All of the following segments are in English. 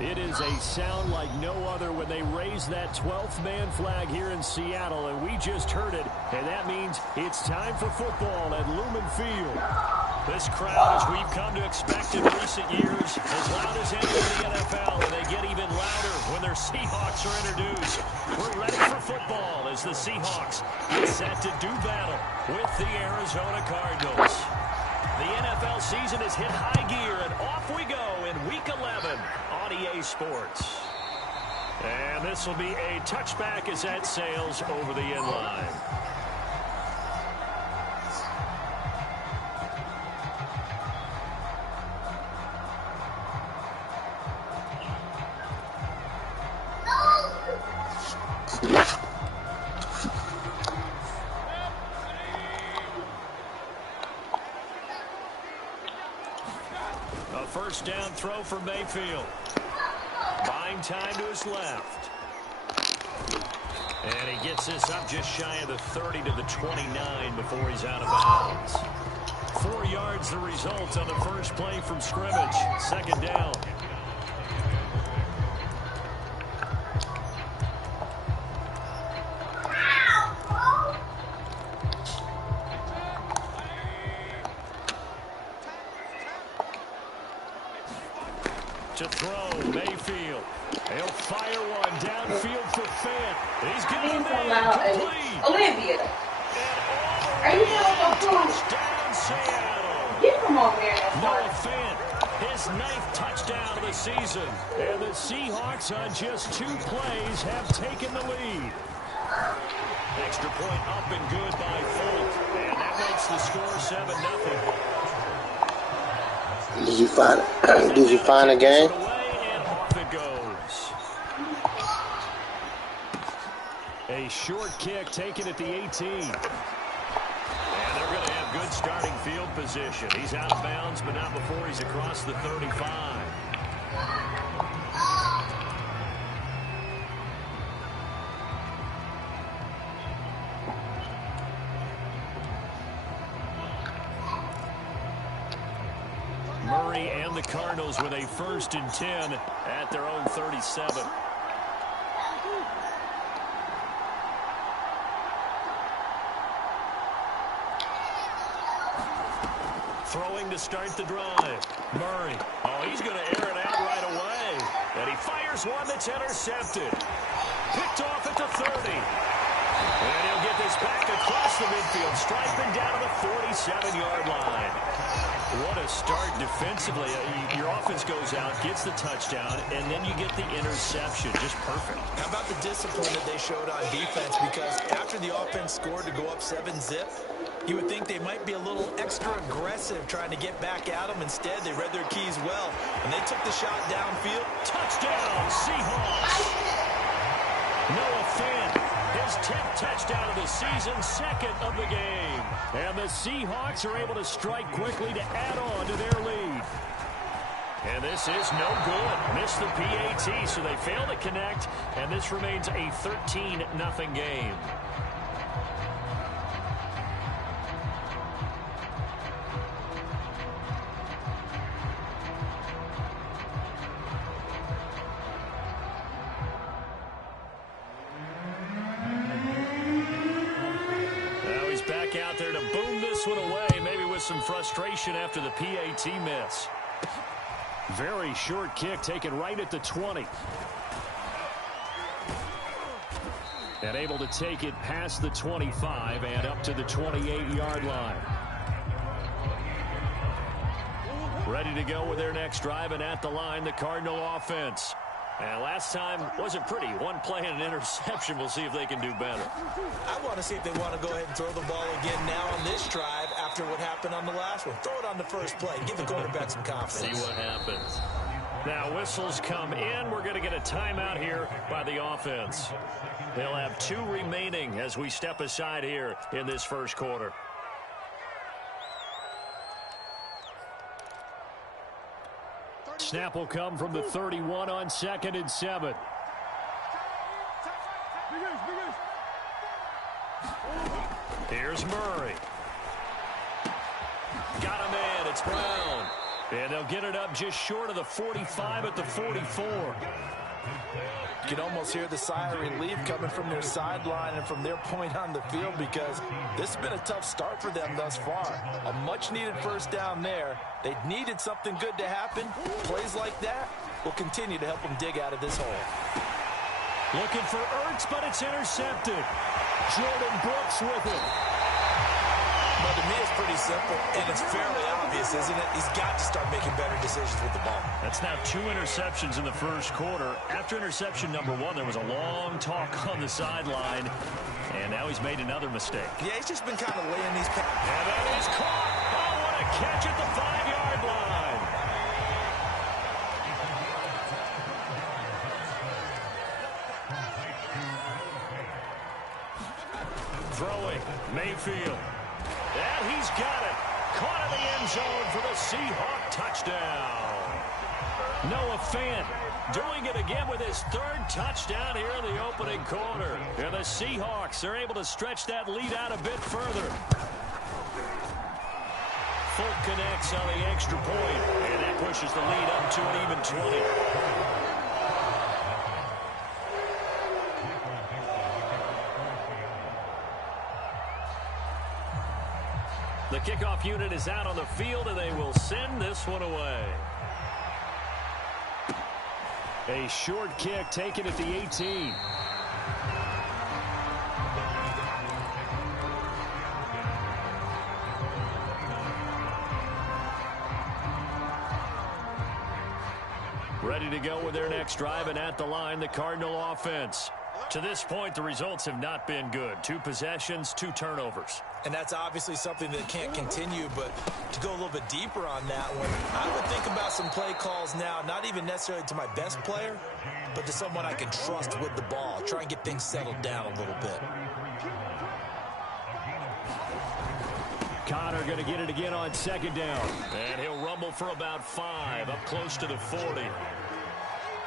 It is a sound like no other when they raise that 12th man flag here in Seattle, and we just heard it, and that means it's time for football at Lumen Field. This crowd, as we've come to expect in recent years, as loud as any in the NFL, and they get even louder when their Seahawks are introduced. We're ready for football as the Seahawks get set to do battle with the Arizona Cardinals. The NFL season has hit high gear, and off we go in Week 11 on EA Sports. And this will be a touchback as that sails over the end line. A first down throw for Mayfield. Buying time to his left. And he gets this up just shy of the 30 to the 29 before he's out of bounds. 4 yards the result on the first play from scrimmage. Second down. To throw, Mayfield. He'll fire one downfield for Fant. He's getting there. Complete. Olivia, are you doing no food? Touchdown, Seattle. Get from over there. Noah Fant, his 9th touchdown of the season. And the Seahawks on just 2 plays have taken the lead. Extra point up and good by Folk. And that makes the score 7-0. Did you find a game? And off it goes. A short kick taken at the 18. And they're going to have good starting field position. He's out of bounds, but not before he's across the 35. Murray and the Cardinals with a 1st and 10 at their own 37. Throwing to start the drive. Murray. Oh, he's going to air it out right away. And he fires one that's intercepted. Picked off at the 30. And he'll get this back across the midfield stripe and down to the 47-yard line. What a start defensively. Your offense goes out, gets the touchdown, and then you get the interception. Just perfect. How about the discipline that they showed on defense? Because after the offense scored to go up 7-zip, you would think they might be a little extra aggressive trying to get back at them. Instead, they read their keys well, and they took the shot downfield. Touchdown, Seahawks. Noah Fant, his 10th touchdown of the season, 2nd of the game. And the Seahawks are able to strike quickly to add on to their lead. And this is no good. Missed the PAT, so they fail to connect, and this remains a 13-0 game. Back out there to boom this one away, maybe with some frustration after the PAT miss. Very short kick taken right at the 20. And able to take it past the 25 and up to the 28-yard line. Ready to go with their next drive, and at the line, the Cardinal offense. And last time wasn't pretty. 1 play and an interception. We'll see if they can do better. I want to see if they want to go ahead and throw the ball again now on this drive after what happened on the last one. Throw it on the first play. Give the quarterback some confidence. See what happens. Now whistles come in. We're going to get a timeout here by the offense. They'll have 2 remaining as we step aside here in this first quarter. Snap will come from the 31 on 2nd and 7. Here's Murray. Got a man. It's Brown. And they'll get it up just short of the 45 at the 44. You can almost hear the sigh of relief coming from their sideline and from their point on the field, because this has been a tough start for them thus far. A much-needed first down there. They needed something good to happen. Plays like that will continue to help them dig out of this hole. Looking for Ertz, but it's intercepted. Jordan Brooks with it. But to me, it's pretty simple, and it's fairly obvious, isn't it? He's got to start making better decisions with the ball. That's now 2 interceptions in the first quarter. After interception number 1, there was a long talk on the sideline, and now he's made another mistake. Yeah, he's just been kind of laying these passes. And that is caught. Oh, what a catch at the 5-yard line. Throwing, Mayfield. And he's got it. Caught in the end zone for the Seahawk touchdown. Noah Fant doing it again with his 3rd touchdown here in the opening quarter. And the Seahawks are able to stretch that lead out a bit further. Folk connects on the extra point, and that pushes the lead up to an even 20. The kickoff unit is out on the field, and they will send this one away. A short kick taken at the 18. Ready to go with their next drive, and at the line, the Cardinal offense. To this point, the results have not been good. 2 possessions, 2 turnovers. And that's obviously something that can't continue, but to go a little bit deeper on that one, I would think about some play calls now, not even necessarily to my best player, but to someone I can trust with the ball. Try and get things settled down a little bit. Connor going to get it again on 2nd down. And he'll rumble for about 5, up close to the 40.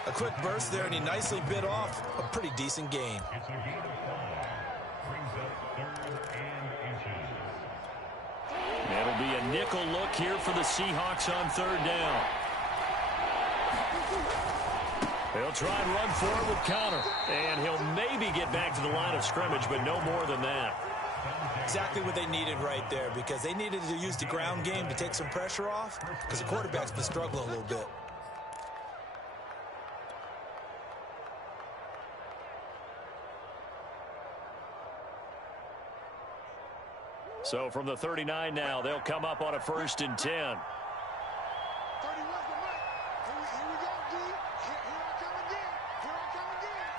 A quick burst there, and he nicely bit off a pretty decent gain. It'll be a nickel look here for the Seahawks on 3rd down. He'll try and run for it with Connor. And he'll maybe get back to the line of scrimmage, but no more than that. Exactly what they needed right there, because they needed to use the ground game to take some pressure off, because the quarterback's been struggling a little bit. So from the 39 now, they'll come up on a 1st and 10. 31's the mic. Here we go, D. Here I come again.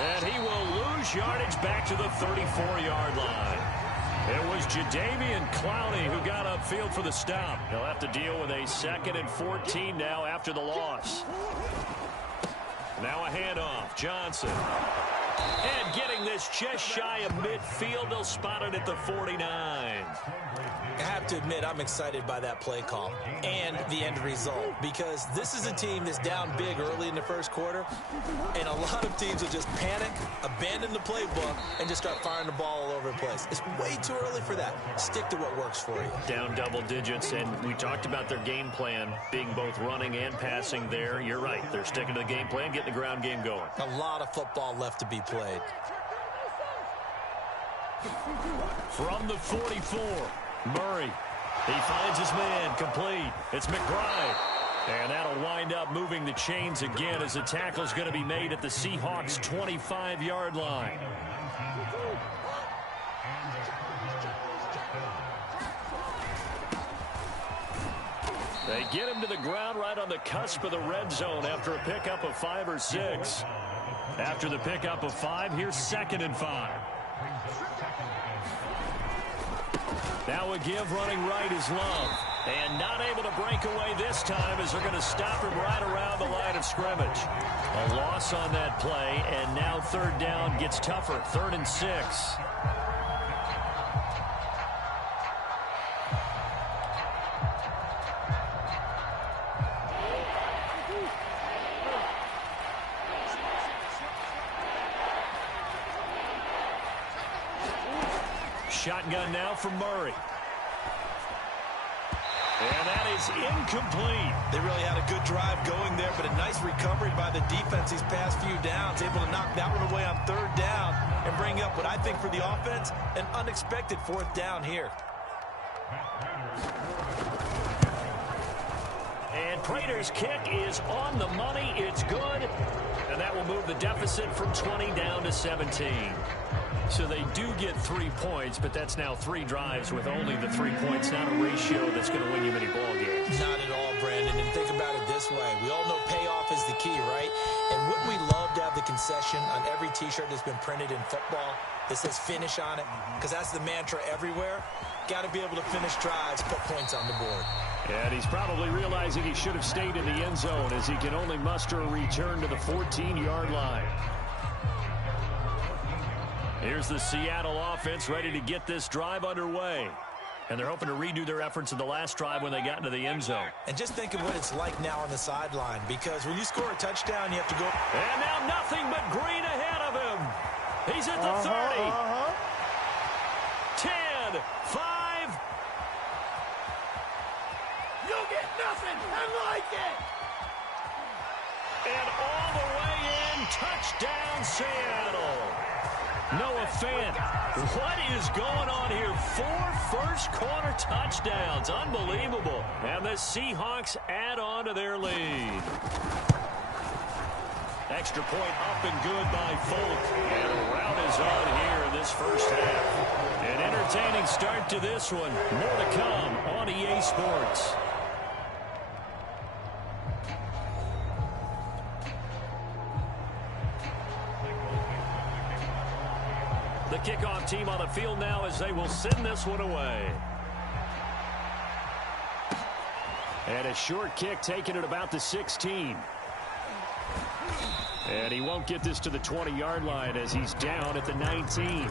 And he will lose yardage back to the 34-yard line. It was Jadeveon Clowney who got upfield for the stop. He'll have to deal with a 2nd and 14 now after the loss. Now a handoff. Johnson. And getting this just shy of midfield, they'll spot it at the 49. I have to admit, I'm excited by that play call and the end result, because this is a team that's down big early in the first quarter, and a lot of teams will just panic, abandon the playbook, and just start firing the ball all over the place. It's way too early for that. Stick to what works for you. Down double digits, and we talked about their game plan being both running and passing there. You're right. They're sticking to the game plan, getting the ground game going. A lot of football left to be played. From the 44, Murray. He finds his man, complete. It's McBride. And that'll wind up moving the chains again as the tackle's going to be made at the Seahawks' 25-yard line. They get him to the ground right on the cusp of the red zone after a pickup of 5 or 6. After the pickup of 5, here's 2nd and 5. Now a give running right is Love. And not able to break away this time as they're going to stop him right around the line of scrimmage. A loss on that play, and now 3rd down gets tougher. 3rd and 6. Shotgun now from Murray. And that is incomplete. They really had a good drive going there, but a nice recovery by the defense these past few downs, able to knock that one away on third down and bring up what I think for the offense, an unexpected fourth down here. And Prater's kick is on the money. It's good. And that will move the deficit from 20 down to 17. So they do get 3 points, but that's now 3 drives with only the 3 points. Not a ratio that's going to win you many ball games. Not at all, Brandon. And think about it this way. We all know payoff is the key, right? And wouldn't we love to have the concession on every T-shirt that's been printed in football that says finish on it? Because that's the mantra everywhere. Got to be able to finish drives, put points on the board. And he's probably realizing he should have stayed in the end zone as he can only muster a return to the 14-yard line. Here's the Seattle offense ready to get this drive underway. And they're hoping to redo their efforts in the last drive when they got into the end zone. And just think of what it's like now on the sideline, because when you score a touchdown, you have to go. And now nothing but green ahead of him. He's at the 30. 10, 5. You'll get nothing. I like it. And all the way in, touchdown Seattle. Noah Fant, what is going on here? 4 first-quarter touchdowns. Unbelievable. And the Seahawks add on to their lead. Extra point up and good by Folk. And a rout is on here in this first half. An entertaining start to this one. More to come on EA Sports. The kickoff team on the field now as they will send this one away. And a short kick taken at about the 16. And he won't get this to the 20-yard line as he's down at the 19.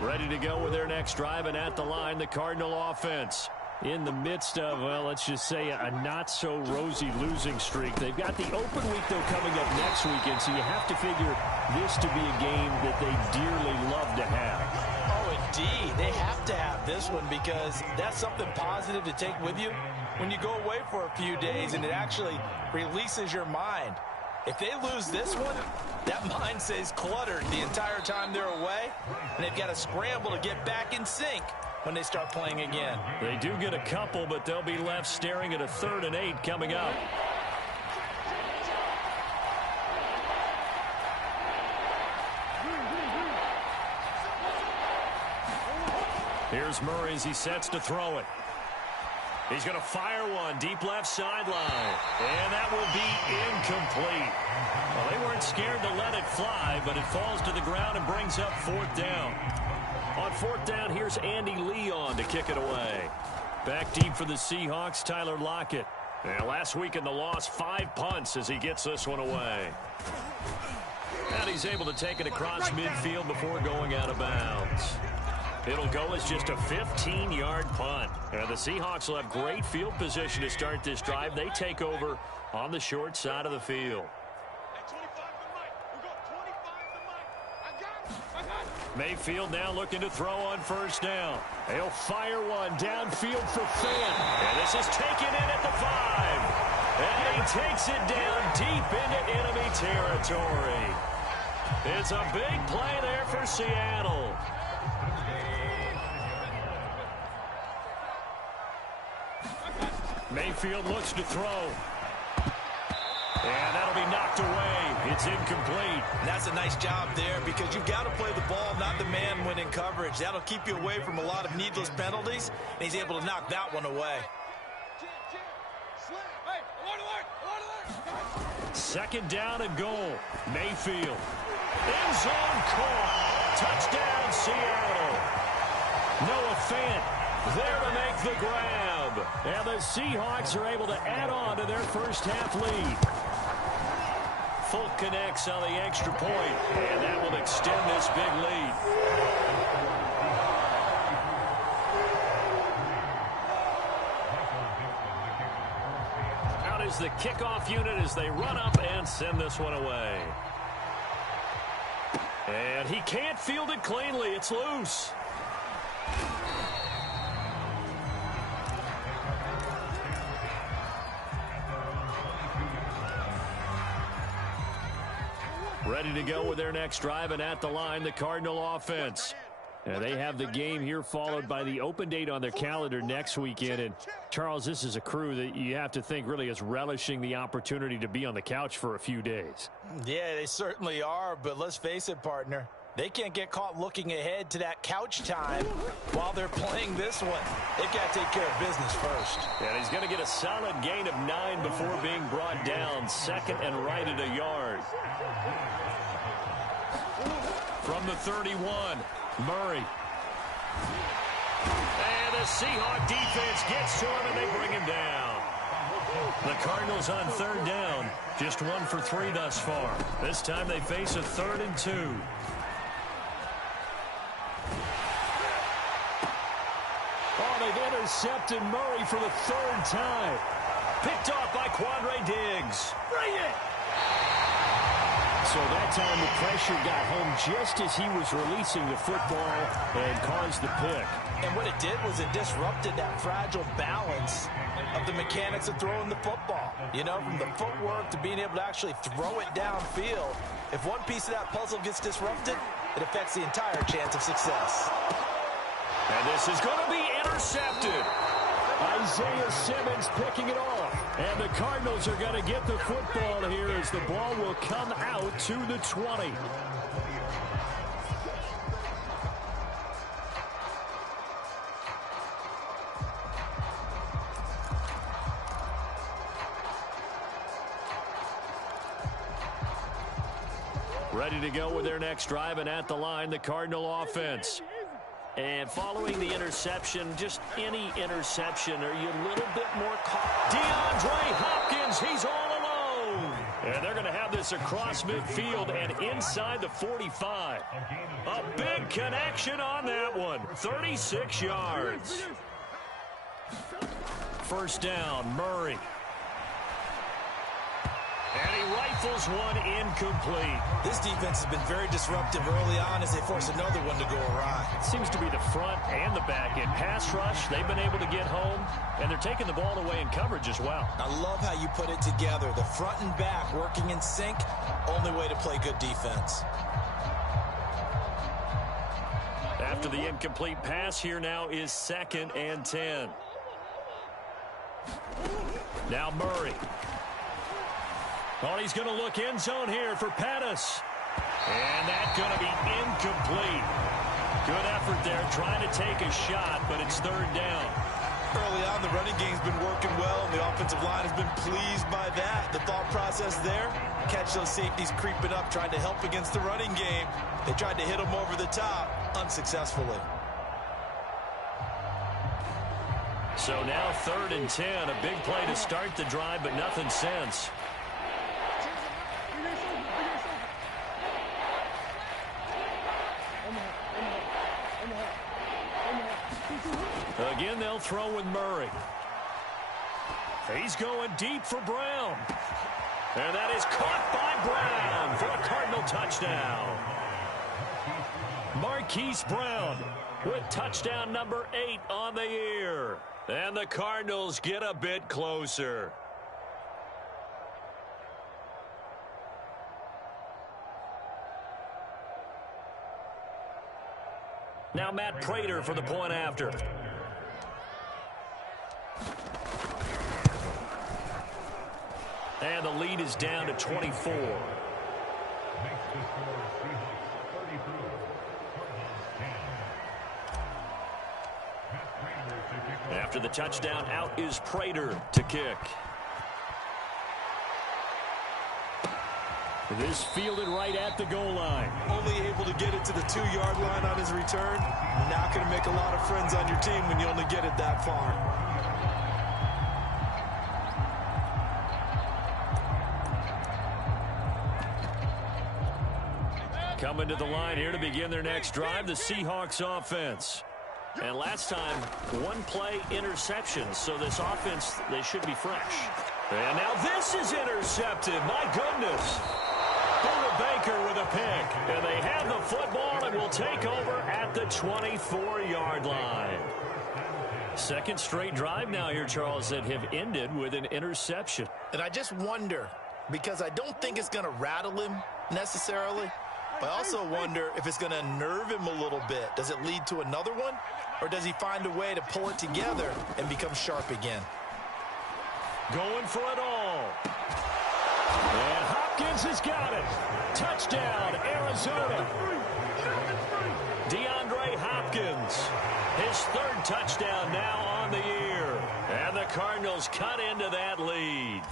Ready to go with their next drive, and at the line, the Cardinal offense. In the midst of, well, let's just say a not-so-rosy losing streak. They've got the open week, though, coming up next weekend, so you have to figure this to be a game that they dearly love to have. Oh, indeed. They have to have this one because that's something positive to take with you when you go away for a few days, and it actually releases your mind. If they lose this one, that mind stays cluttered the entire time they're away, and they've got to scramble to get back in sync when they start playing again. They do get a couple, but they'll be left staring at a 3rd and 8 coming up. Here's Murray as he sets to throw it. He's going to fire one deep left sideline. And that will be incomplete. Well, they weren't scared to let it fly, but it falls to the ground and brings up 4th down. On 4th down, here's Andy Leon to kick it away. Back deep for the Seahawks, Tyler Lockett. And last week in the loss, 5 punts as he gets this one away. And he's able to take it across midfield before going out of bounds. It'll go as just a 15-yard punt. And the Seahawks will have great field position to start this drive. They take over on the short side of the field. Mayfield now looking to throw on 1st down. He'll fire one downfield for Fant. And this is taken in at the 5. And he takes it down deep into enemy territory. It's a big play there for Seattle. Mayfield looks to throw. And that'll be knocked away. It's incomplete. That's a nice job there because you've got to play the ball, not the man when in coverage. That'll keep you away from a lot of needless penalties, and he's able to knock that one away. 2nd down and goal. Mayfield. End zone caught. Touchdown, Seattle. Noah Fant there to make the grab. And the Seahawks are able to add on to their first half lead. Folk connects on the extra point, and that will extend this big lead. Out is the kickoff unit as they run up and send this one away. And he can't field it cleanly. It's loose. Ready to go with their next drive, and at the line, the Cardinal offense. And they have the game here followed by the open date on their calendar next weekend. And, Charles, this is a crew that you have to think really is relishing the opportunity to be on the couch for a few days. Yeah, they certainly are, but let's face it, partner. They can't get caught looking ahead to that couch time while they're playing this one. They've got to take care of business first. And he's going to get a solid gain of 9 before being brought down. Second and right at a yard. From the 31, Murray. And the Seahawk defense gets to him, and they bring him down. The Cardinals on third down. Just 1 for 3 thus far. This time they face a 3rd and 2. Oh, they've intercepted Murray for the 3rd time. Picked off by Quandre Diggs. Bring it! So that time the pressure got home just as he was releasing the football and caused the pick. And what it did was it disrupted that fragile balance of the mechanics of throwing the football. You know, from the footwork to being able to actually throw it downfield. If one piece of that puzzle gets disrupted, it affects the entire chance of success. And this is going to be intercepted. Isaiah Simmons picking it off. And the Cardinals are going to get the football here as the ball will come out to the 20. Ready to go with their next drive, and at the line, the Cardinal offense. And following the interception, just any interception, are you a little bit more caught? DeAndre Hopkins, he's all alone. And they're going to have this across midfield and inside the 45. A big connection on that one. 36 yards. First down, Murray. And he rifles one incomplete. This defense has been very disruptive early on as they force another one to go awry. It seems to be the front and the back end. Pass rush, they've been able to get home, and they're taking the ball away in coverage as well. I love how you put it together. The front and back working in sync, only way to play good defense. After the incomplete pass, here now is 2nd and 10. Now Murray. Oh, he's going to look end zone here for Pettis. And that's going to be incomplete. Good effort there, trying to take a shot, but it's 3rd down. Early on, the running game's been working well, and the offensive line has been pleased by that. The thought process there, catch those safeties creeping up, trying to help against the running game. They tried to hit them over the top, unsuccessfully. So now 3rd and 10, a big play to start the drive, but nothing since. Again, they'll throw with Murray. He's going deep for Brown. And that is caught by Brown for a Cardinal touchdown. Marquise Brown with touchdown number 8 on the year. And the Cardinals get a bit closer. Now Matt Prater for the point after. And the lead is down to 24. After the touchdown, out is Prater to kick. This fielded right at the goal line. Only able to get it to the 2-yard line on his return. You're not going to make a lot of friends on your team when you only get it that far. Coming to the line here to begin their next drive, the Seahawks offense. And last time, 1 play interception, so this offense, they should be fresh. And now this is intercepted. My goodness. They will Baker with a pick. And they have the football and will take over at the 24-yard line. Second straight drive now here, Charles, that have ended with an interception. And I just wonder, because I don't think it's going to rattle him necessarily, but I also wonder if it's going to nerve him a little bit. Does it lead to another one? Or does he find a way to pull it together and become sharp again? Going for it all. And Hopkins has got it. Touchdown, Arizona. DeAndre Hopkins. His third touchdown now on the year. And the Cardinals cut into that lead.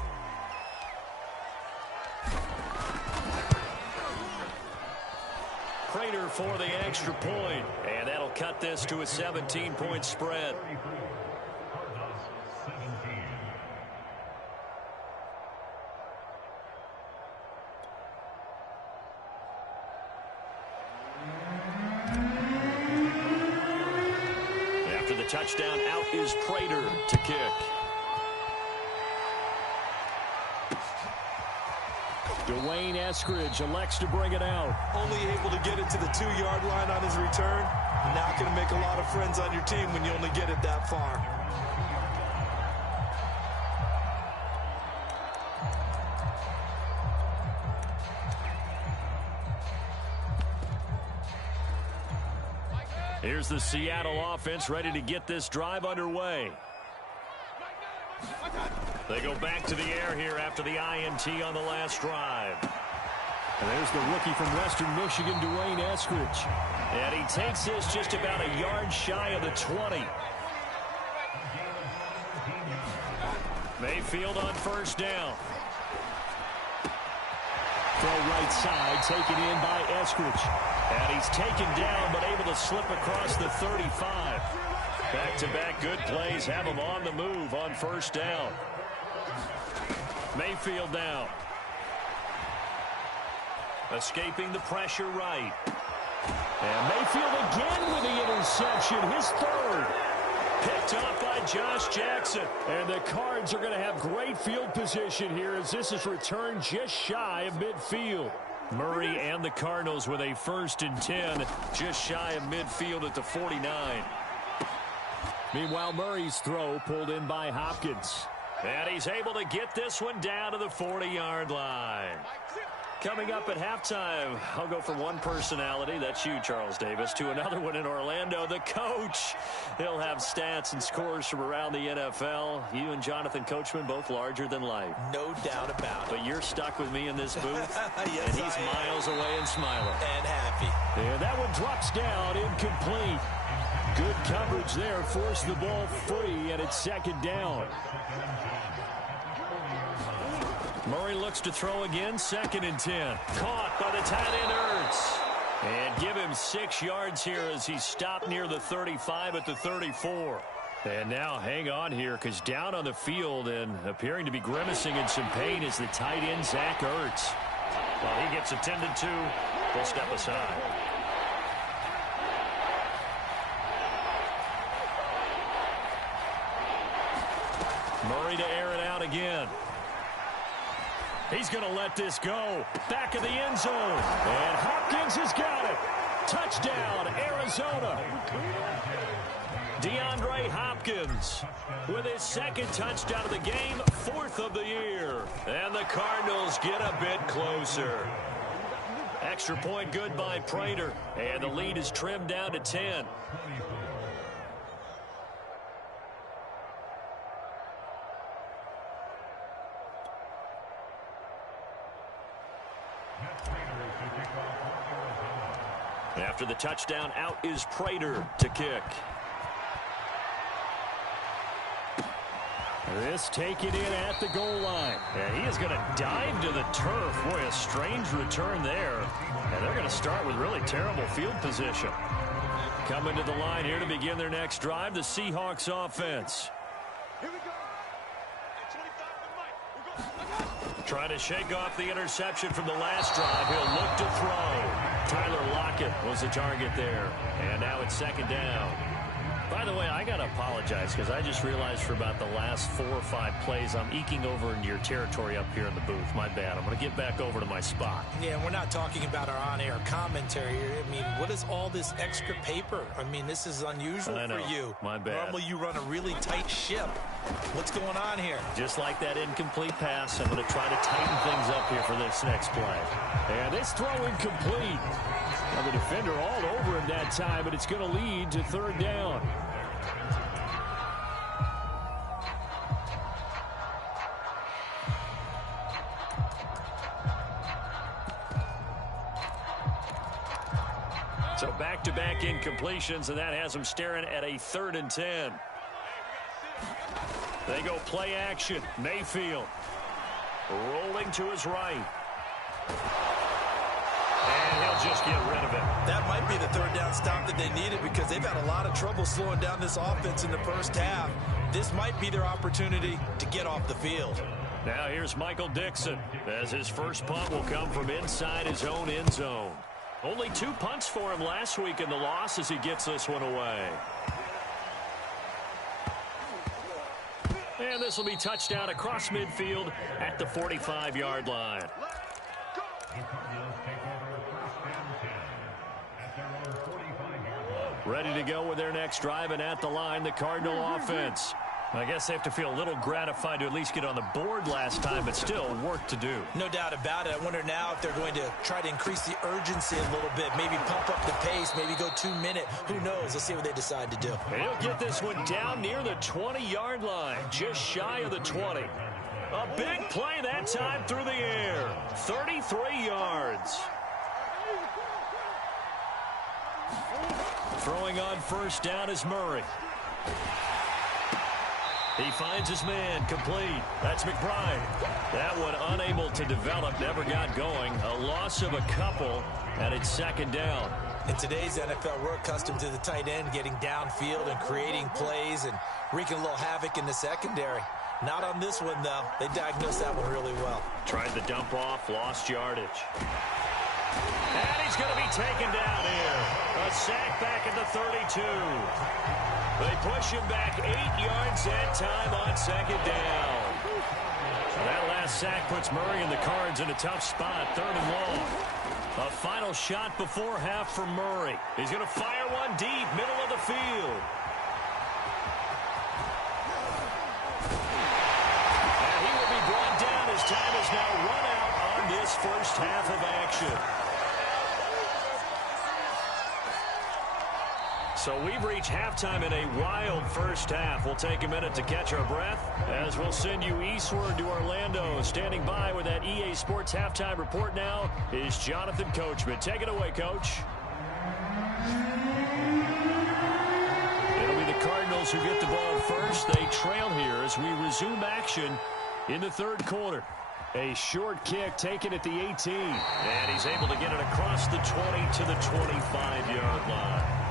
Prater for the extra point. And that'll cut this to a 17-point spread. After the touchdown, out is Prater to kick. Dwayne Eskridge elects to bring it out. Only able to get it to the 2-yard line on his return. Not going to make a lot of friends on your team when you only get it that far. Here's the Seattle offense ready to get this drive underway. They go back to the air here after the INT on the last drive. And there's the rookie from Western Michigan, Dwayne Eskridge. And he takes this just about a yard shy of the 20. Mayfield on first down. Throw right side, taken in by Eskridge. And he's taken down, but able to slip across the 35. Back-to-back good plays have him on the move on first down. Mayfield down. Escaping the pressure right. And Mayfield again with the interception, his third. Picked up by Josh Jackson. And the Cards are going to have great field position here as this is returned just shy of midfield. Murray and the Cardinals with a 1st and 10, just shy of midfield at the 49. Meanwhile, Murray's throw pulled in by Hopkins. And he's able to get this one down to the 40-yard line. Coming up at halftime, I'll go from one personality, that's you, Charles Davis, to another one in Orlando, the coach. He'll have stats and scores from around the NFL. You and Jonathan Coachman, both larger than life. No doubt about it. But you're stuck with me in this booth, Yes, and he's miles away and smiling. And happy. And that one drops down, incomplete. Good coverage there, forced the ball free, and it's second down. Murray looks to throw again, 2nd and 10. Caught by the tight end Ertz. And give him 6 yards here as he stopped near the 35 at the 34. And now hang on here because down on the field and appearing to be grimacing in some pain is the tight end Zach Ertz. While he gets attended to, they'll step aside. Murray to air it out again. He's going to let this go. Back of the end zone. And Hopkins has got it. Touchdown, Arizona. DeAndre Hopkins with his 2nd touchdown of the game, 4th of the year. And the Cardinals get a bit closer. Extra point good by Prater. And the lead is trimmed down to 10. After the touchdown, out is Prater to kick. This taken in at the goal line. And he is going to dive to the turf. Boy, a strange return there. And they're going to start with really terrible field position. Coming to the line here to begin their next drive, the Seahawks offense. Trying to shake off the interception from the last drive. He'll look to throw. Tyler Lockett was the target there. And now it's 2nd down. By the way, I got to apologize because I just realized for about the last 4 or 5 plays, I'm eking over into your territory up here in the booth. My bad. I'm going to get back over to my spot. Yeah, and we're not talking about our on-air commentary here. I mean, what is all this extra paper? I mean, this is unusual for you. My bad. Normally you run a really tight ship. What's going on here? Just like that incomplete pass, I'm going to try to tighten things up here for this next play. And this throw incomplete. Now the defender all over him that time, but it's going to lead to 3rd down. So back-to-back incompletions, and that has them staring at a 3rd and 10. They go play action. Mayfield rolling to his right. And he'll just get rid of it. That might be the 3rd down stop that they needed because they've had a lot of trouble slowing down this offense in the first half. This might be their opportunity to get off the field. Now here's Michael Dixon as his first punt will come from inside his own end zone. Only 2 punts for him last week in the loss as he gets this one away. And this will be touchdown across midfield at the 45-yard line. Ready to go with their next drive, and at the line, the Cardinal offense. I guess they have to feel a little gratified to at least get on the board last time, but still work to do. No doubt about it. I wonder now if they're going to try to increase the urgency a little bit, maybe pump up the pace, maybe go 2-minute. Who knows? Let's see what they decide to do. And he'll get this one down near the 20-yard line, just shy of the 20. A big play that time through the air, 33 yards. Throwing on first down is Murray. He finds his man, complete. That's McBride. That one unable to develop, never got going. A loss of a couple, and it's 2nd down. In today's NFL, we're accustomed to the tight end getting downfield and creating plays and wreaking a little havoc in the secondary. Not on this one, though. They diagnosed that one really well. Tried the dump off, lost yardage. And he's going to be taken down here. A sack back at the 32. They push him back 8 yards that time on 2nd down. That last sack puts Murray and the Cards in a tough spot, 3rd and long. A final shot before half for Murray. He's going to fire one deep, middle of the field. And he will be brought down as time is now run out on this first half of action. So we've reached halftime in a wild first half. We'll take a minute to catch our breath as we'll send you eastward to Orlando. Standing by with that EA Sports halftime report now is Jonathan Coachman. Take it away, Coach. It'll be the Cardinals who get the ball first. They trail here as we resume action in the 3rd quarter. A short kick taken at the 18. And he's able to get it across the 20 to the 25-yard line.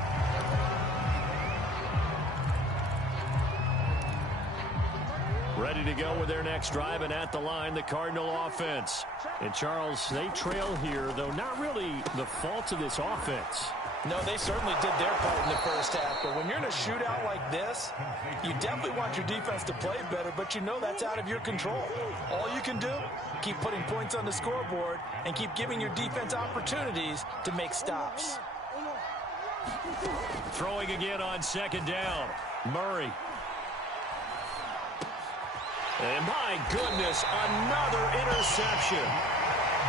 Ready to go with their next drive, and at the line, the Cardinal offense. And, Charles, they trail here, though not really the fault of this offense. No, they certainly did their part in the first half, but when you're in a shootout like this, you definitely want your defense to play better, but you know that's out of your control. All you can do, keep putting points on the scoreboard and keep giving your defense opportunities to make stops. Throwing again on 2nd down, Murray. And my goodness, another interception.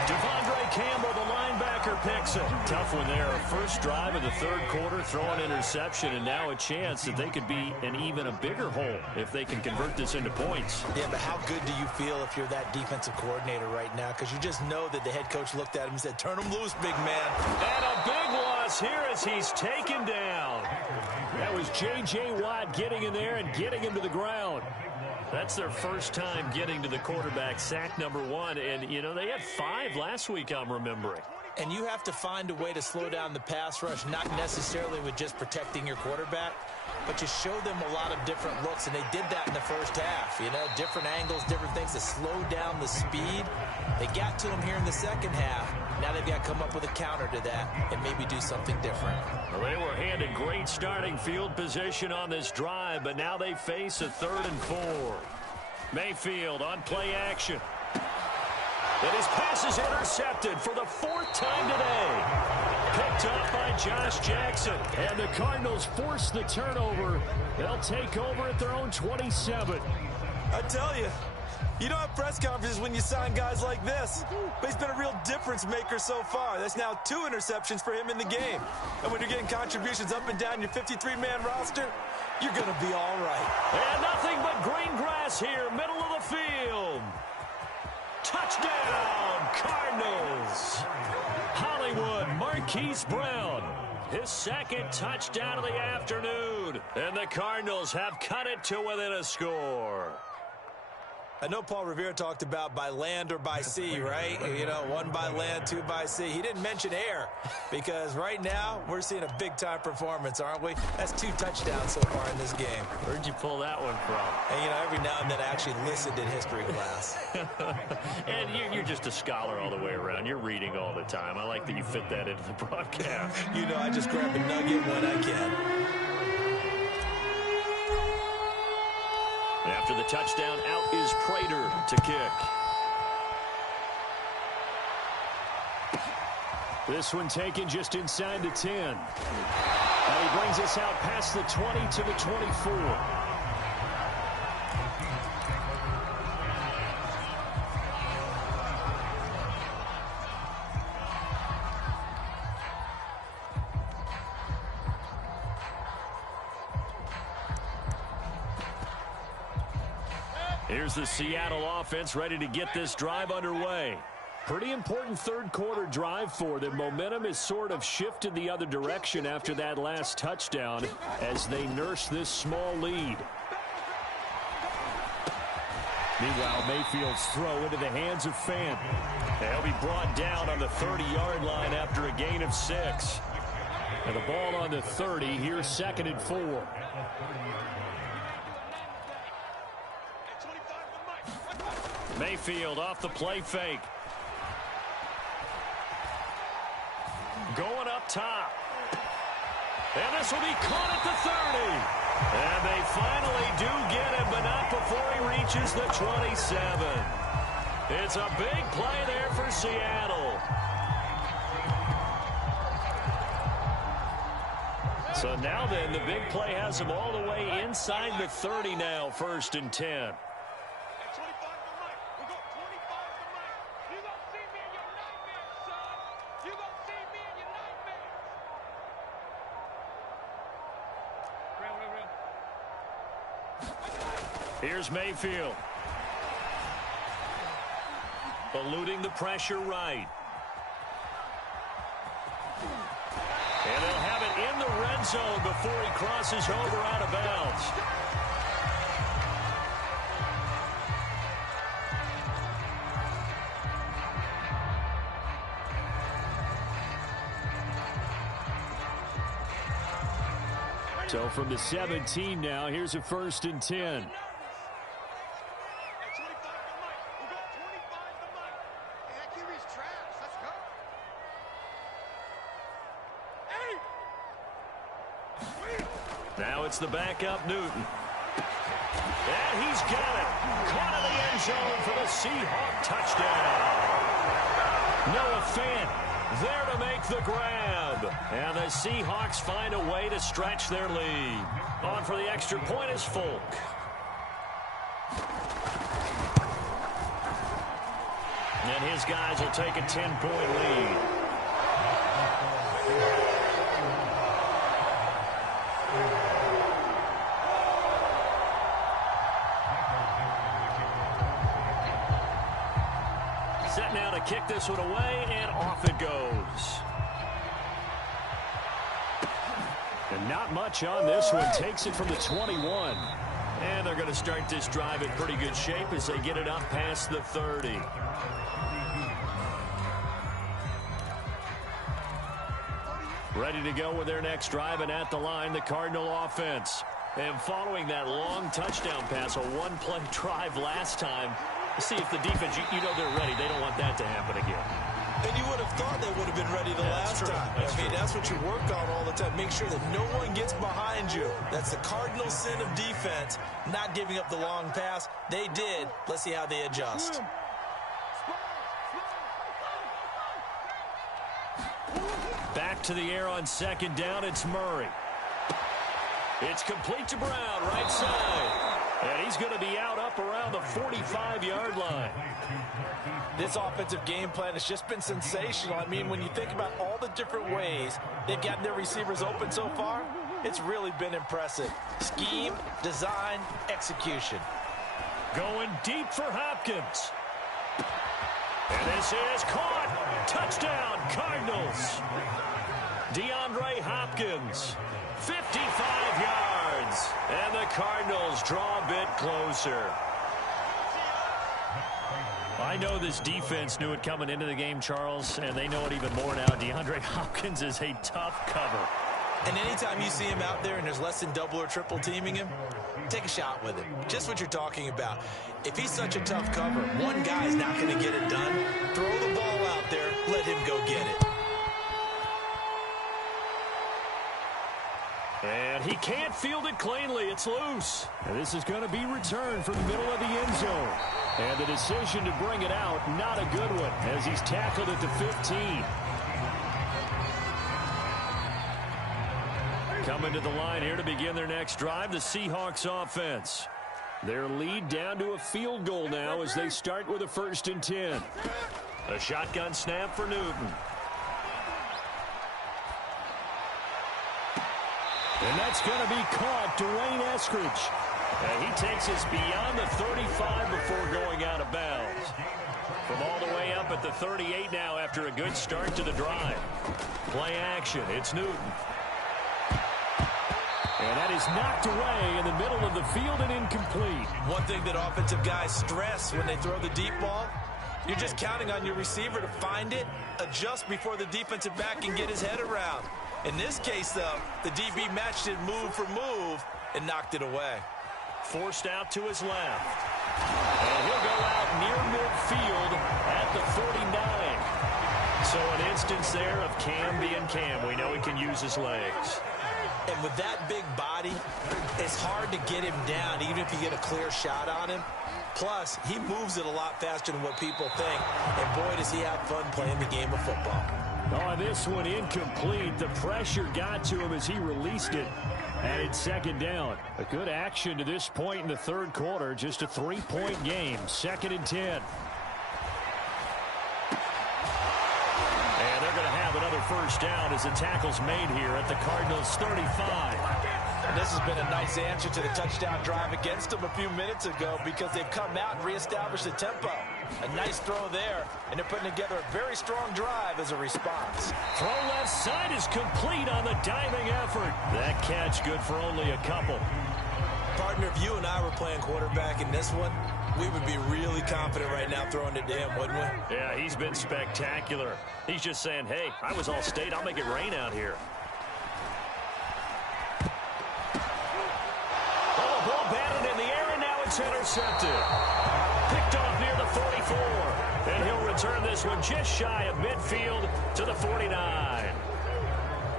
Devondre Campbell, the linebacker, picks it. Tough one there. First drive of the 3rd quarter, throwing interception, and now a chance that they could be in even a bigger hole if they can convert this into points. Yeah, but how good do you feel if you're that defensive coordinator right now? Because you just know that the head coach looked at him and said, turn him loose, big man. And a big loss here as he's taken down. That was J.J. Watt getting in there and getting him to the ground. That's their first time getting to the quarterback, sack number 1. And, you know, they had 5 last week, I'm remembering. And you have to find a way to slow down the pass rush, not necessarily with just protecting your quarterback, but just show them a lot of different looks, and they did that in the first half. You know, different angles, different things to slow down the speed. They got to him here in the second half. Now they've got to come up with a counter to that and maybe do something different. Well, they were handed great starting field position on this drive, but now they face a 3rd and 4. Mayfield on play action. And his pass is intercepted for the 4th time today. Picked up by Josh Jackson. And the Cardinals force the turnover. They'll take over at their own 27. I tell you, you don't have press conferences when you sign guys like this. But he's been a real difference maker so far. That's now 2 interceptions for him in the game. And when you're getting contributions up and down your 53-man roster, you're going to be all right. And nothing but green grass here, middle of the field. Touchdown, Cardinals. Hollywood Marquise Brown, his 2nd touchdown of the afternoon. And the Cardinals have cut it to within a score. I know Paul Revere talked about by land or by sea, right? You know, 1 by land, 2 by sea. He didn't mention air because right now we're seeing a big-time performance, aren't we? That's 2 touchdowns so far in this game. Where'd you pull that one from? And, you know, every now and then I actually listened in history class. And you're just a scholar all the way around. You're reading all the time. I like that you fit that into the broadcast. You know, I just grab a nugget when I can. After the touchdown, out is Prater to kick. This one taken just inside the 10. And he brings us out past the 20 to the 24. Here's the Seattle offense ready to get this drive underway. Pretty important 3rd quarter drive for them. Momentum has sort of shifted the other direction after that last touchdown as they nurse this small lead. Meanwhile, Mayfield's throw into the hands of Fant. He'll be brought down on the 30-yard line after a gain of 6. And the ball on the 30, here's 2nd and 4. Mayfield off the play fake. Going up top. And this will be caught at the 30. And they finally do get him, but not before he reaches the 27. It's a big play there for Seattle. So now then, the big play has him all the way inside the 30 now, 1st and 10. Here's Mayfield. Eluding the pressure right. And they'll have it in the red zone before he crosses over out of bounds. So from the 17 now, here's a 1st and 10. Now it's the backup Newton. And he's got it. Caught in the end zone for the Seahawk touchdown. Noah Fant there to make the grab. And the Seahawks find a way to stretch their lead. On for the extra point is Folk. And his guys will take a 10-point lead. Set now to kick this one away, and off it goes. And not much on this one. Takes it from the 21. And they're going to start this drive in pretty good shape as they get it up past the 30. Ready to go with their next drive, and at the line, the Cardinal offense. And following that long touchdown pass, a one-play drive last time, see if the defense, you know they're ready. They don't want that to happen again. And you would have thought they would have been ready the last time. That's what you work on all the time. Make sure that no one gets behind you. That's the cardinal sin of defense, not giving up the long pass. They did. Let's see how they adjust. Back to the air on second down, it's Murray. It's complete to Brown, right side. And he's going to be out up around the 45-yard line. This offensive game plan has just been sensational. I mean, when you think about all the different ways they've gotten their receivers open so far, it's really been impressive. Scheme, design, execution. Going deep for Hopkins. And this is caught. Touchdown, Cardinals. DeAndre Hopkins, 55 yards. And the Cardinals draw a bit closer. I know this defense knew it coming into the game, Charles, and they know it even more now. DeAndre Hopkins is a tough cover. And anytime you see him out there and there's less than double or triple teaming him, take a shot with him. Just what you're talking about. If he's such a tough cover, one guy's not going to get it done. Throw the ball out there, let him go get it. And he can't field it cleanly. It's loose. And this is going to be returned from the middle of the end zone. And the decision to bring it out, not a good one, as he's tackled at the 15. Coming to the line here to begin their next drive, the Seahawks offense. Their lead down to a field goal now as they start with a 1st and 10. A shotgun snap for Newton. And that's going to be caught. Dwayne Eskridge. And he takes us beyond the 35 before going out of bounds. From all the way up at the 38 now after a good start to the drive. Play action. It's Newton. And that is knocked away in the middle of the field and incomplete. One thing that offensive guys stress when they throw the deep ball, you're just counting on your receiver to find it, adjust before the defensive back can get his head around. In this case, though, the DB matched it move for move and knocked it away. Forced out to his left. And he'll go out near midfield at the 49. So an instance there of Cam being Cam. We know he can use his legs. And with that big body, it's hard to get him down, even if you get a clear shot on him. Plus, he moves it a lot faster than what people think. And boy, does he have fun playing the game of football. Oh, this one incomplete. The pressure got to him as he released it. And it's second down. A good action to this point in the third quarter. Just a 3-point game. 2nd and 10. And they're going to have another first down as the tackle's made here at the Cardinals' 35. And this has been a nice answer to the touchdown drive against them a few minutes ago because they've come out and reestablished the tempo. A nice throw there, and they're putting together a very strong drive as a response. Throw left side is complete on the diving effort. That catch good for only a couple. Partner, if you and I were playing quarterback in this one, we would be really confident right now throwing it to him, wouldn't we? Yeah, he's been spectacular. He's just saying, hey, I was all state. I'll make it rain out here. Oh, ball batted in the air, and now it's intercepted. Picked off near the 44. And he'll return this one just shy of midfield to the 49.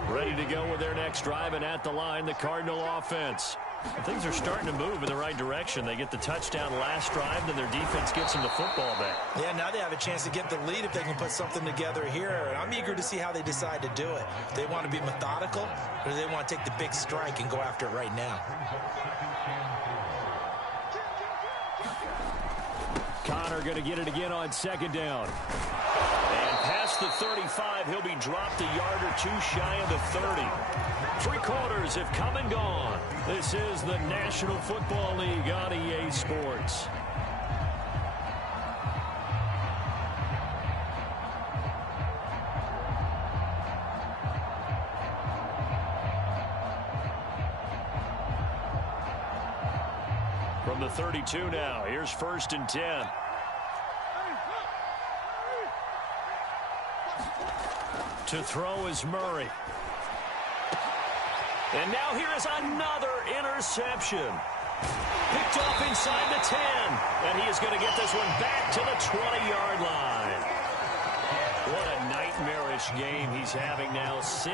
Ready to go with their next drive, and at the line, the Cardinal offense. And things are starting to move in the right direction. They get the touchdown last drive, then their defense gets them the football back. Yeah, now they have a chance to get the lead if they can put something together here. And I'm eager to see how they decide to do it. Do they want to be methodical, or do they want to take the big strike and go after it right now? Connor going to get it again on second down. And past the 35, he'll be dropped a yard or two shy of the 30. 3 quarters have come and gone. This is the National Football League on EA Sports. From the 32 now, here's 1st and 10. To throw is Murray. And now here is another interception. Picked off inside the 10. And he is going to get this one back to the 20-yard line. What a nightmarish game he's having now. 6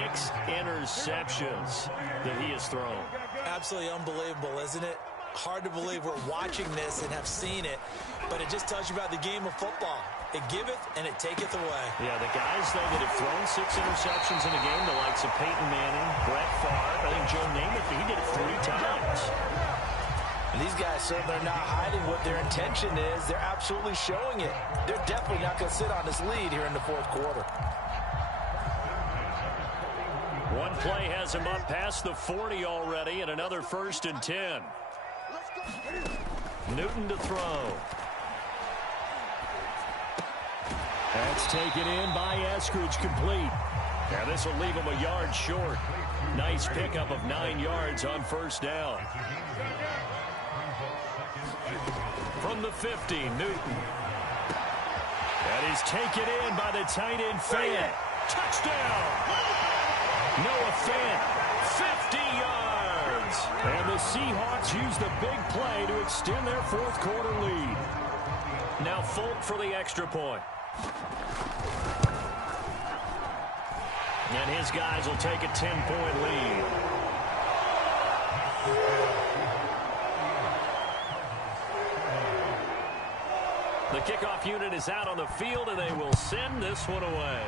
interceptions that he has thrown. Absolutely unbelievable, isn't it? Hard to believe we're watching this and have seen it, but it just tells you about the game of football. It giveth and it taketh away. Yeah, the guys, though, that have thrown 6 interceptions in a game, the likes of Peyton Manning, Brett Favre, I think Joe Namath, he did it 3 times. And these guys certainly are not hiding what their intention is. They're absolutely showing it. They're definitely not going to sit on this lead here in the fourth quarter. One play has him up past the 40 already, and another 1st and 10. Newton to throw. That's taken in by Eskridge, complete. Now this will leave him a yard short. Nice pickup of 9 yards on 1st down. From the 50, Newton. That is taken in by the tight end, Fant. Touchdown! Noah Fant, 50 yards. And the Seahawks use the big play to extend their fourth quarter lead. Now Folk for the extra point. And his guys will take a 10-point lead. The kickoff unit is out on the field, and they will send this one away.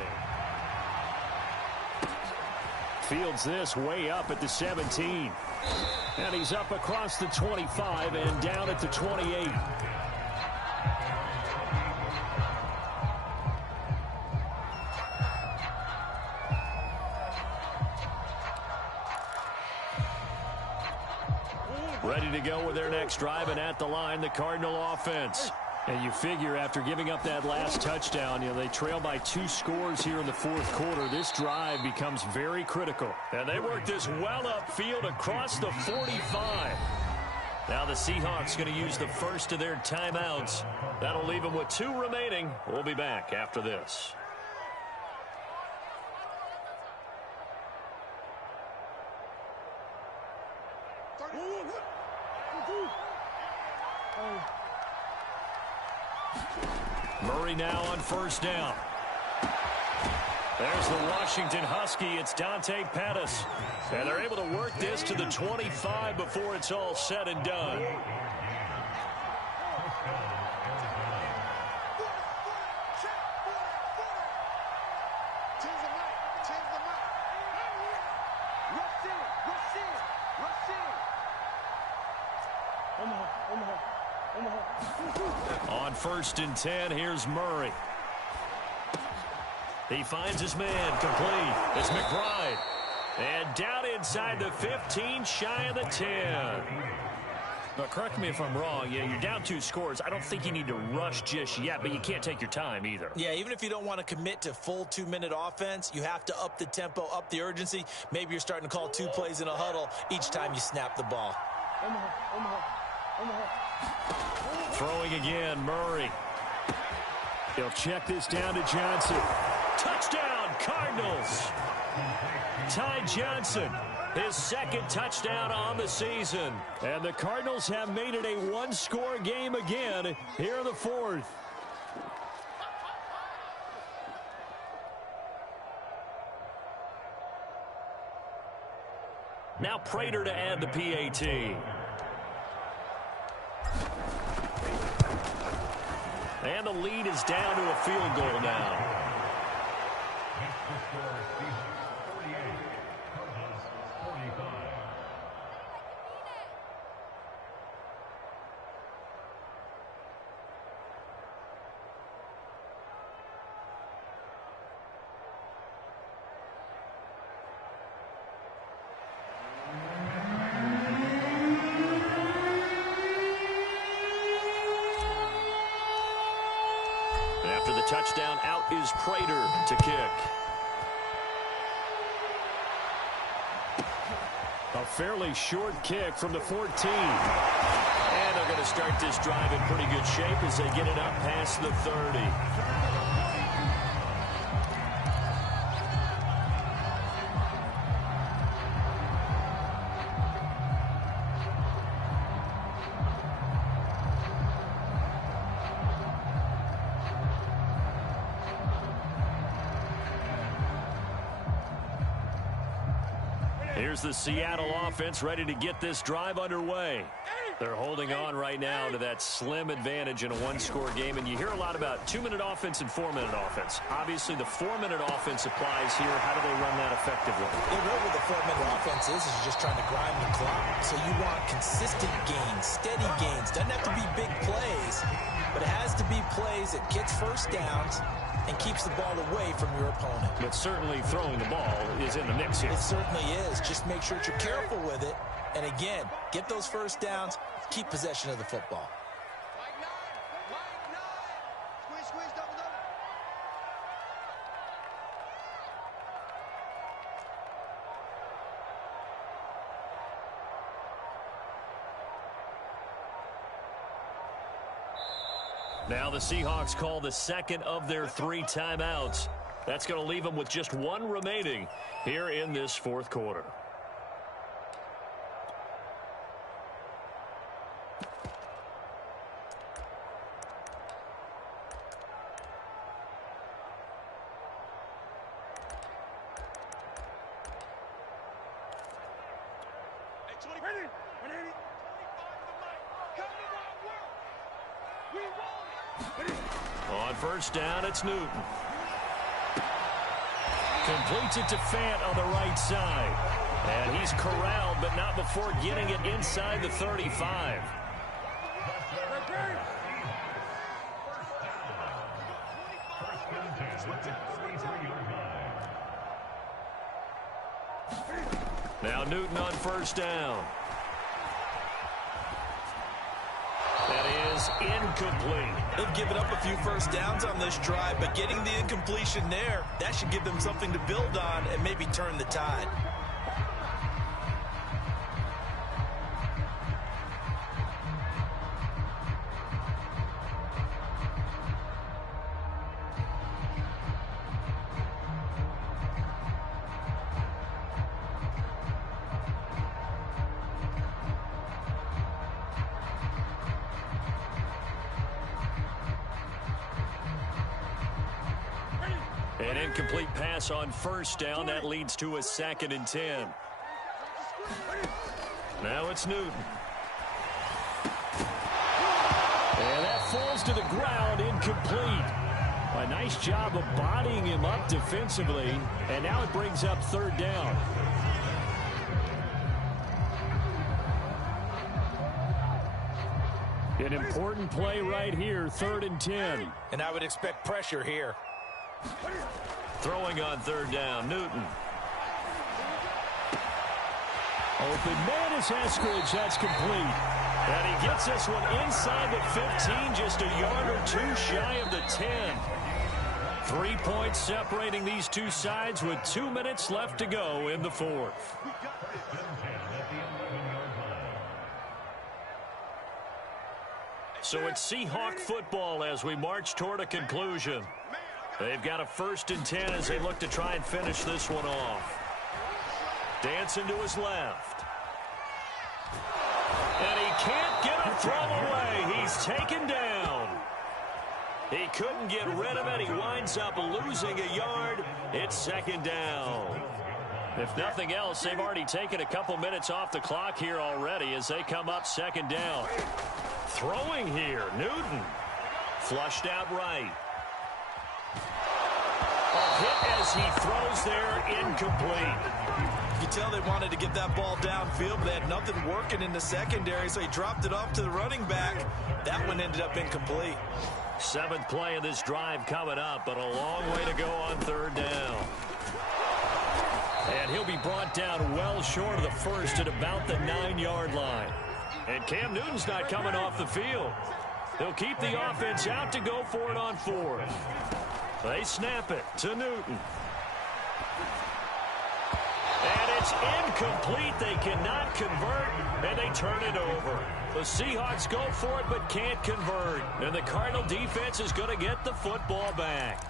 Fields this way up at the 17. And he's up across the 25 and down at the 28. Ready to go with their next drive, and at the line, the Cardinal offense. And you figure after giving up that last touchdown, they trail by 2 scores here in the fourth quarter. This drive becomes very critical. And they work this well upfield across the 45. Now the Seahawks going to use the first of their timeouts. That'll leave them with 2 remaining. We'll be back after this. Murray now on 1st down. There's the Washington Husky. It's Dante Pettis. And they're able to work this to the 25 before it's all said and done. On 1st and 10, here's Murray. He finds his man, complete. It's McBride. And down inside the 15, shy of the 10. Now, correct me if I'm wrong. Yeah, you're down 2 scores. I don't think you need to rush just yet, but you can't take your time either. Yeah, even if you don't want to commit to full 2-minute offense, you have to up the tempo, up the urgency. Maybe you're starting to call 2 plays in a huddle each time you snap the ball. Throwing again, Murray. He'll check this down to Johnson. Touchdown, Cardinals. Ty Johnson, his 2nd touchdown on the season. And the Cardinals have made it a 1-score game again here in the 4th. Now Prater to add the PAT. And the lead is down to a field goal now. After the touchdown, out is Prater to kick. A fairly short kick from the 14. And they're going to start this drive in pretty good shape as they get it up past the 30. here's the Seattle offense ready to get this drive underway. They're holding on right now to that slim advantage in a one-score game, and you hear a lot about 2-minute offense and 4-minute offense. Obviously, the 4-minute offense applies here. How do they run that effectively? What the 4-minute offense is just trying to grind the clock. So you want consistent gains, steady gains. Doesn't have to be big plays, but it has to be plays that gets first downs and keeps the ball away from your opponent. But certainly throwing the ball is in the mix here. It certainly is. Just make sure that you're careful with it. And again, get those first downs, keep possession of the football. Now the Seahawks call the second of their 3 timeouts. That's going to leave them with just 1 remaining here in this fourth quarter. On first down, it's Newton. Completes it to Fant on the right side. And he's corralled, but not before getting it inside the 35. Now Newton on first down. That is incomplete. They've given up a few first downs on this drive, but getting the incompletion there, that should give them something to build on and maybe turn the tide. An incomplete pass on first down. That leads to a 2nd and 10. Now it's Newton. And that falls to the ground, incomplete. A nice job of bodying him up defensively. And now it brings up 3rd down. An important play right here, 3rd and 10. And I would expect pressure here. Throwing on 3rd down, Newton. Open man is Eskridge. That's complete. And he gets this one inside the 15, just a yard or 2 shy of the 10. 3 points separating these two sides with 2 minutes left to go in the fourth. So it's Seahawk football as we march toward a conclusion. They've got a 1st and 10 as they look to try and finish this one off. Dancing to his left. And he can't get a throw away. He's taken down. He couldn't get rid of it. He winds up losing a yard. It's 2nd down. If nothing else, they've already taken a couple minutes off the clock here already as they come up 2nd down. Throwing here, Newton. Flushed out right. A hit as he throws there, incomplete. You can tell they wanted to get that ball downfield, but they had nothing working in the secondary, so he dropped it off to the running back. That one ended up incomplete. 7th play of this drive coming up, but a long way to go on 3rd down. And he'll be brought down well short of the 1st at about the 9-yard line. And Cam Newton's not coming off the field. They'll keep the offense out to go for it on 4th. They snap it to Newton. And it's incomplete. They cannot convert, and they turn it over. The Seahawks go for it but can't convert. And the Cardinal defense is going to get the football back.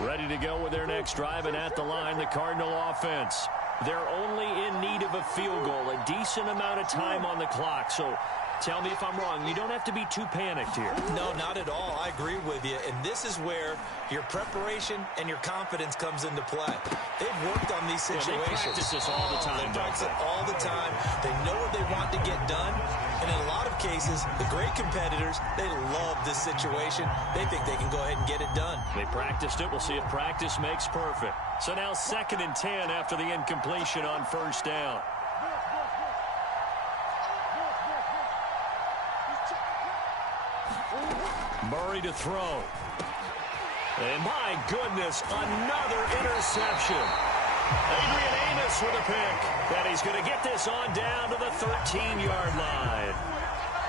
Ready to go with their next drive, and at the line, the Cardinal offense. They're only in need of a field goal, a decent amount of time on the clock. So Tell me if I'm wrong. You don't have to be too panicked here. No, not at all. I agree with you. And this is where your preparation and your confidence comes into play. They've worked on these situations. They practice this all the time. They practice it all the time. They know what they want to get done. And in a lot of cases, the great competitors, they love this situation. They think they can go ahead and get it done. They practiced it. We'll see if practice makes perfect. So now 2nd and 10 after the incompletion on 1st down. Murray to throw. And my goodness, another interception. Adrian Amos with a pick. And he's going to get this on down to the 13-yard line.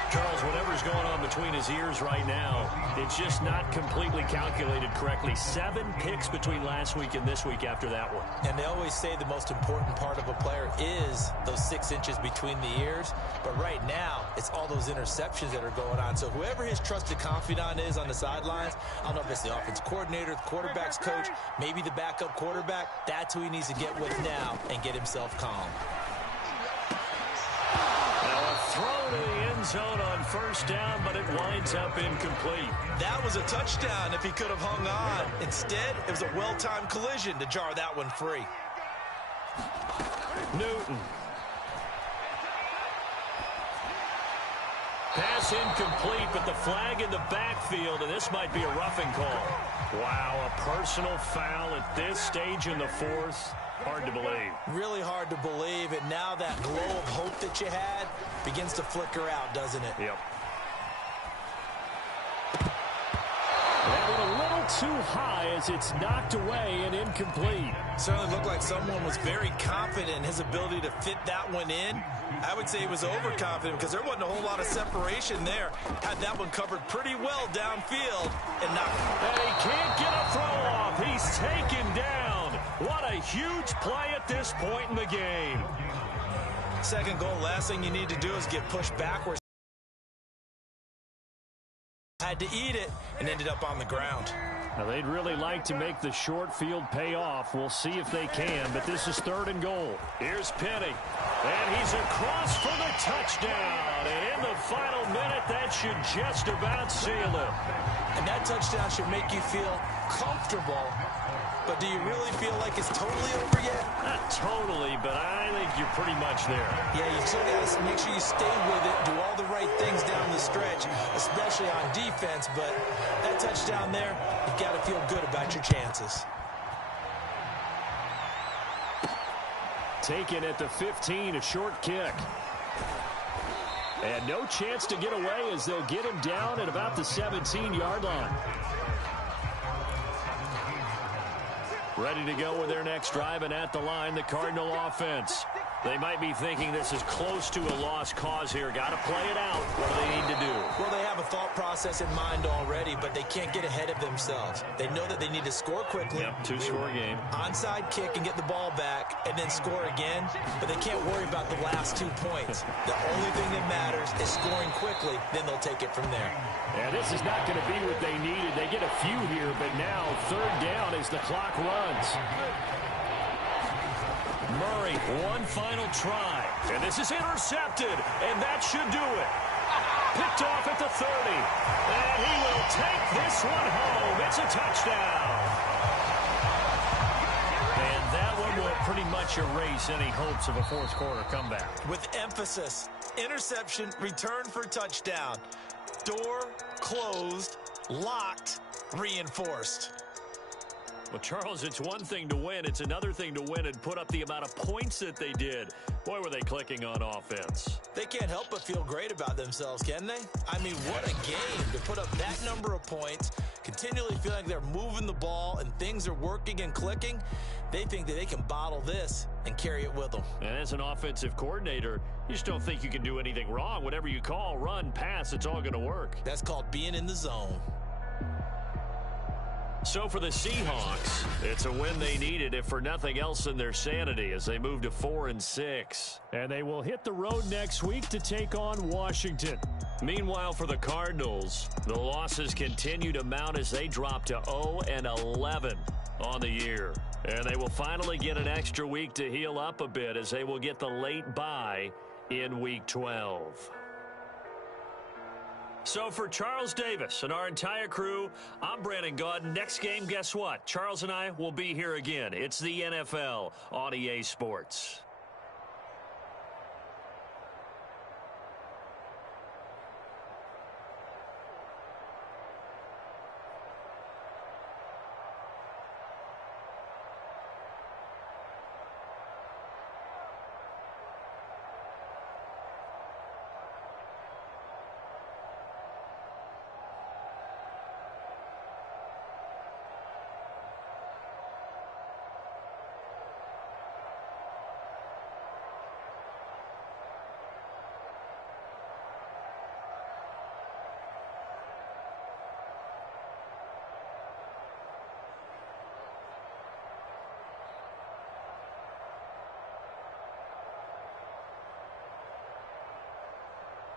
Charles, whatever's going on between his ears right now, it's just not completely calculated correctly. 7 picks between last week and this week after that one. And they always say the most important part of a player is those 6 inches between the ears. But right now, it's all those interceptions that are going on. So whoever his trusted confidant is on the sidelines, I don't know if it's the offense coordinator, the quarterback's coach, maybe the backup quarterback, that's who he needs to get with now and get himself calm. Now a throw to the end zone on 1st down, but it winds up incomplete. That was a touchdown if he could have hung on. Instead, it was a well-timed collision to jar that one free. Newton. Pass incomplete, but the flag in the backfield, and this might be a roughing call. Wow, a personal foul at this stage in the 4th. Hard to believe. Really hard to believe, and now that glow of hope that you had begins to flicker out, doesn't it? Yep. That one a little too high as it's knocked away and incomplete. Certainly looked like someone was very confident in his ability to fit that one in. I would say he was overconfident because there wasn't a whole lot of separation there. Had that one covered pretty well downfield. And he can't get a throw off. He's taken down. What a huge play at this point in the game. 2nd goal, last thing you need to do is get pushed backwards. Had to eat it and ended up on the ground. Now, they'd really like to make the short field pay off. We'll see if they can, but this is 3rd and goal. Here's Penny, and he's across for the touchdown. And in the final minute, that should just about seal it. And that touchdown should make you feel comfortable. But do you really feel like it's totally over yet? Not totally, but I think you're pretty much there. Yeah, you still got to make sure you stay with it, do all the right things down the stretch, especially on defense. But that touchdown there, you've got to feel good about your chances. Taken at the 15, a short kick. And no chance to get away as they'll get him down at about the 17-yard line. Ready to go with their next drive, and at the line, the Cardinal offense. They might be thinking this is close to a lost cause here. Got to play it out. What do they need to do? Well, they have a thought process in mind already, but they can't get ahead of themselves. They know that they need to score quickly. Yep, 2-score game. Onside kick and get the ball back, and then score again. But they can't worry about the last 2 points. The only thing that matters is scoring quickly. Then they'll take it from there. Yeah, this is not going to be what they needed. They get a few here, but now 3rd down as the clock runs. Murray, one final try. And this is intercepted, and that should do it. Picked off at the 30. And he will take this one home. It's a touchdown. And that one will pretty much erase any hopes of a 4th quarter comeback. With emphasis, interception, return for touchdown. Door closed, locked, reinforced. Well, Charles, it's one thing to win. It's another thing to win and put up the amount of points that they did. Boy, were they clicking on offense. They can't help but feel great about themselves, can they? I mean, what a game to put up that number of points, continually feeling like they're moving the ball and things are working and clicking. They think that they can bottle this and carry it with them. And as an offensive coordinator, you just don't think you can do anything wrong. Whatever you call, run, pass, it's all going to work. That's called being in the zone. So for the Seahawks, it's a win they needed, if for nothing else than their sanity, as they move to 4-6. And they will hit the road next week to take on Washington. Meanwhile, for the Cardinals, the losses continue to mount as they drop to 0-11 on the year. And they will finally get an extra week to heal up a bit as they will get the late bye in Week 12. So for Charles Davis and our entire crew, I'm Brandon Gaudin. Next game, guess what? Charles and I will be here again. It's the NFL on EA Sports.